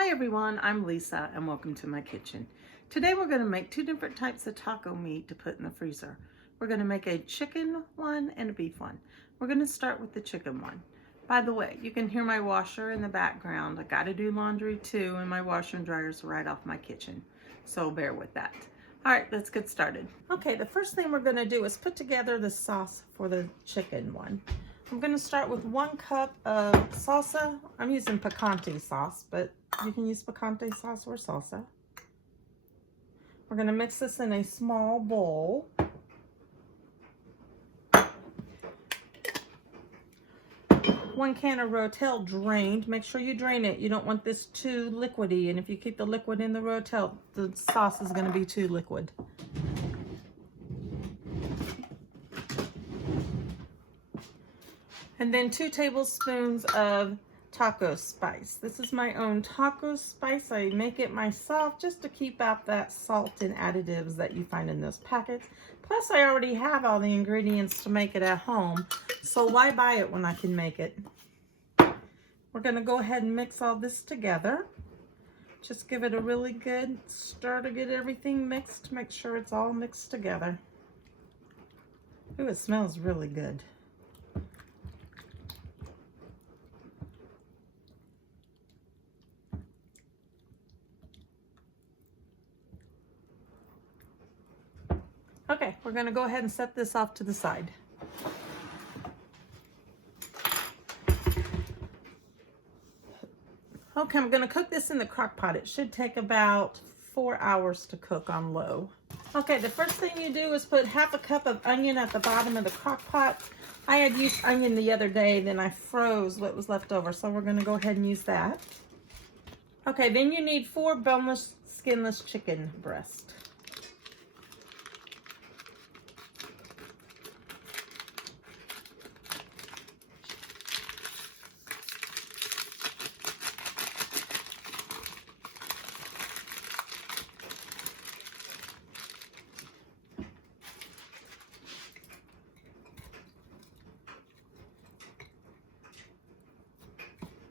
Hi everyone, I'm Lisa and welcome to my kitchen. Today we're going to make two different types of taco meat to put in the freezer. We're going to make a chicken one and a beef one. We're going to start with the chicken one. By the way, you can hear my washer in the background. I got to do laundry too, and my washer and dryer is right off my kitchen, so bear with that. All right, let's get started. Okay, the first thing we're going to do is put together the sauce for the chicken one. I'm going to start with 1 cup of salsa. I'm using picante sauce, but you can use picante sauce or salsa. We're going to mix this in a small bowl. One can of Rotel drained. Make sure you drain it. You don't want this too liquidy, and if you keep the liquid in the Rotel, the sauce is going to be too liquid. And then 2 tablespoons of taco spice. This is my own taco spice. I make it myself just to keep out that salt and additives that you find in those packets. Plus, I already have all the ingredients to make it at home, so why buy it when I can make it? We're gonna go ahead and mix all this together. Just give it a really good stir to get everything mixed. Make sure it's all mixed together. Ooh, it smells really good. Okay, we're gonna go ahead and set this off to the side. Okay, I'm gonna cook this in the crock pot. It should take about 4 hours to cook on low. Okay, the first thing you do is put 1/2 cup of onion at the bottom of the crock pot. I had used onion the other day, then I froze what was left over, so we're gonna go ahead and use that. Okay, then you need 4 boneless, skinless chicken breasts.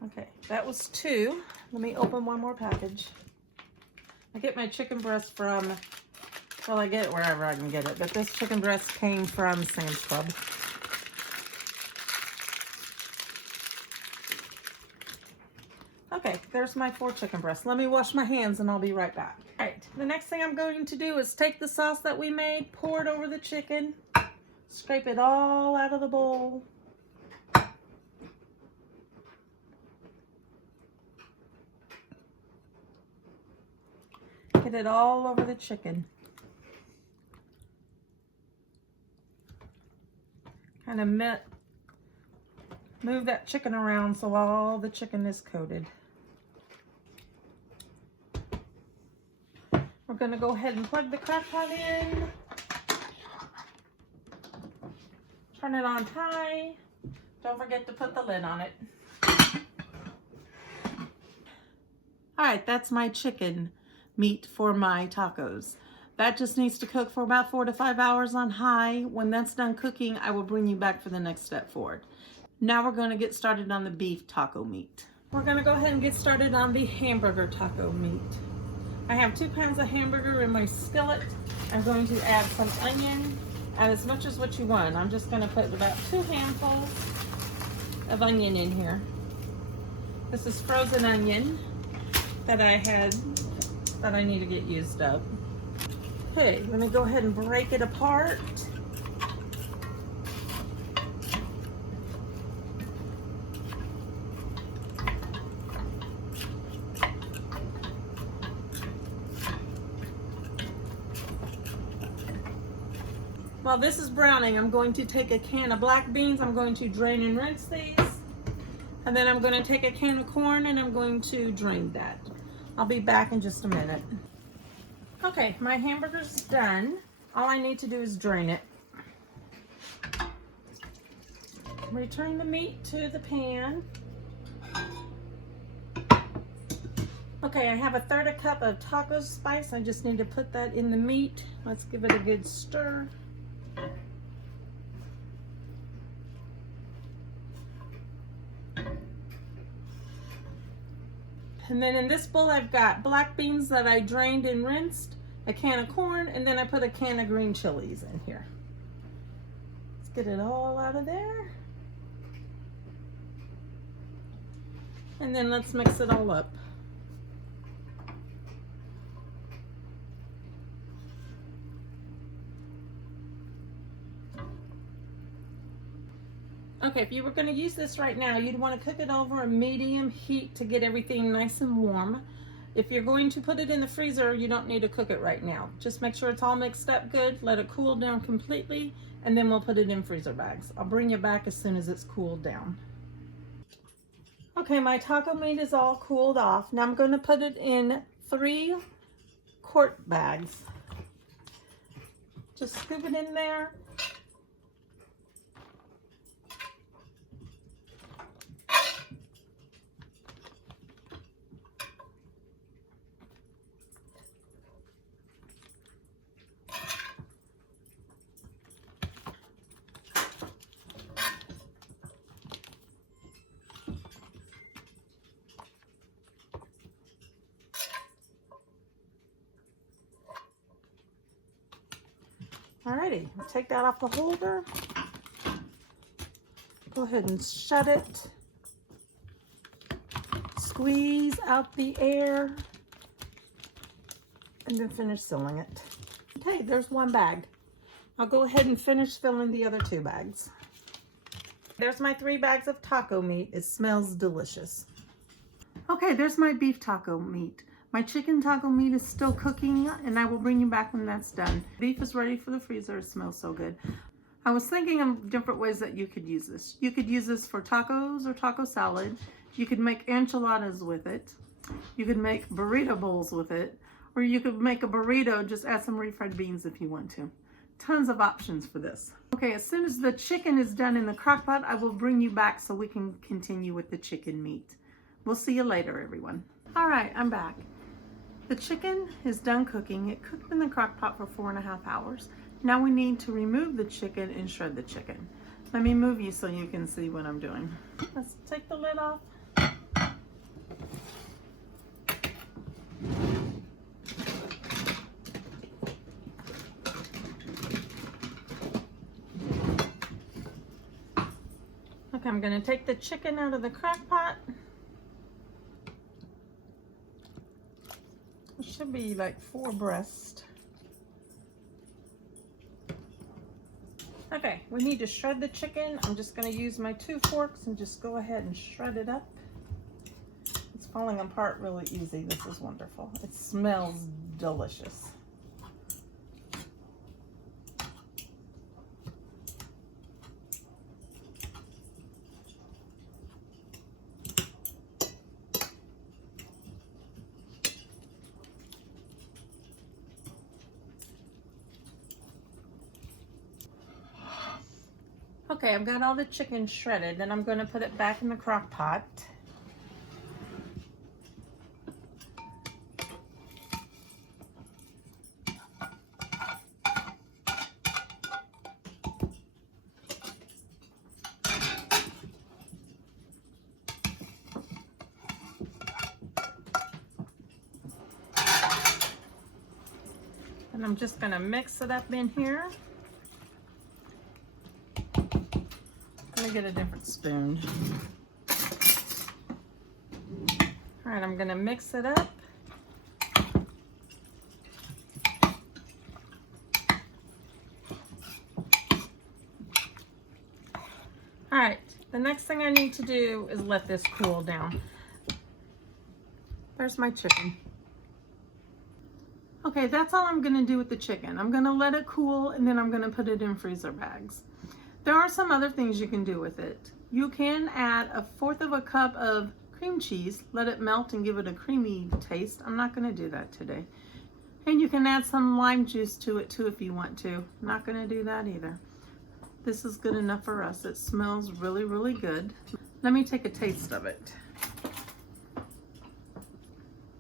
Okay, that was 2. Let me open one more package. I get my chicken breast from, well, I get it wherever I can get it, but this chicken breast came from Sam's Club. Okay, there's my 4 chicken breasts. Let me wash my hands and I'll be right back. All right, the next thing I'm going to do is take the sauce that we made, pour it over the chicken, scrape it all out of the bowl. Get it all over the chicken. Kind of move that chicken around so all the chicken is coated. We're going to go ahead and plug the crock pot in. Turn it on high. Don't forget to put the lid on it. All right, that's my chicken meat for my tacos. That just needs to cook for about 4 to 5 hours on high. When that's done cooking, I will bring you back for the next step forward. Now we're going to get started on the beef taco meat. We're going to go ahead and get started on the hamburger taco meat. I have 2 pounds of hamburger in my skillet. I'm going to add some onion, add as much as what you want. I'm just going to put about 2 handfuls of onion in here. This is frozen onion that I had that I need to get used up. Okay, let me go ahead and break it apart. While this is browning, I'm going to take a can of black beans. I'm going to drain and rinse these. And then I'm going to take a can of corn and I'm going to drain that. I'll be back in just a minute. Okay, my hamburger's done. All I need to do is drain it. Return the meat to the pan. Okay, I have 1/3 cup of taco spice. I just need to put that in the meat. Let's give it a good stir. And then in this bowl, I've got black beans that I drained and rinsed, a can of corn, and then I put a can of green chilies in here. Let's get it all out of there. And then let's mix it all up. Okay, if you were going to use this right now, you'd want to cook it over a medium heat to get everything nice and warm. If you're going to put it in the freezer, you don't need to cook it right now. Just make sure it's all mixed up good, let it cool down completely, and then we'll put it in freezer bags. I'll bring you back as soon as it's cooled down. Okay, my taco meat is all cooled off. Now I'm going to put it in 3 quart bags. Just scoop it in there. Alrighty, I'll take that off the holder. Go ahead and shut it. Squeeze out the air. And then finish filling it. Okay, there's 1 bag. I'll go ahead and finish filling the other 2 bags. There's my 3 bags of taco meat. It smells delicious. Okay, there's my beef taco meat. My chicken taco meat is still cooking, and I will bring you back when that's done. Beef is ready for the freezer. It smells so good. I was thinking of different ways that you could use this. You could use this for tacos or taco salad. You could make enchiladas with it. You could make burrito bowls with it. Or you could make a burrito, just add some refried beans if you want to. Tons of options for this. Okay, as soon as the chicken is done in the crock pot, I will bring you back so we can continue with the chicken meat. We'll see you later, everyone. All right, I'm back. The chicken is done cooking. It cooked in the crock pot for 4.5 hours. Now we need to remove the chicken and shred the chicken. Let me move you so you can see what I'm doing. Let's take the lid off. Okay, I'm gonna take the chicken out of the crock pot. It should be like 4 breasts. Okay, we need to shred the chicken. I'm just going to use my 2 forks and just go ahead and shred it up. It's falling apart really easy. This is wonderful. It smells delicious. Okay, I've got all the chicken shredded, and I'm going to put it back in the crock pot. And I'm just going to mix it up in here. Let me get a different spoon. All right, I'm going to mix it up. All right, the next thing I need to do is let this cool down. There's my chicken. Okay, that's all I'm going to do with the chicken. I'm going to let it cool, and then I'm going to put it in freezer bags. There are some other things you can do with it. You can add 1/4 cup of cream cheese, let it melt and give it a creamy taste. I'm not going to do that today. And you can add some lime juice to it too if you want to. I'm not going to do that either. This is good enough for us. It smells really, really good. Let me take a taste of it.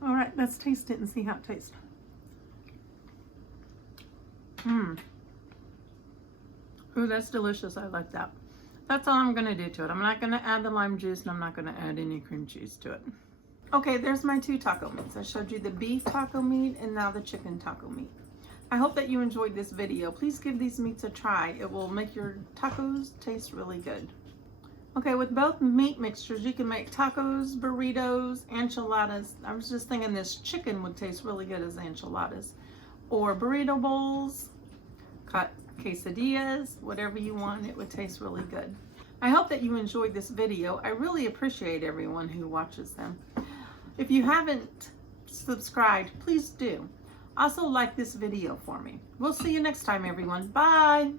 All right, let's taste it and see how it tastes. Ooh, that's delicious. I like that. That's all I'm going to do to it. I'm not going to add the lime juice, and I'm not going to add any cream cheese to it. Okay, there's my two taco meats. I showed you the beef taco meat and now the chicken taco meat. I hope that you enjoyed this video. Please give these meats a try. It will make your tacos taste really good. Okay, with both meat mixtures, you can make tacos, burritos, enchiladas. I was just thinking this chicken would taste really good as enchiladas. Or burrito bowls, cut quesadillas, whatever you want, it would taste really good. I hope that you enjoyed this video. I really appreciate everyone who watches them. If you haven't subscribed, please do. Also like this video for me. We'll see you next time, everyone. Bye.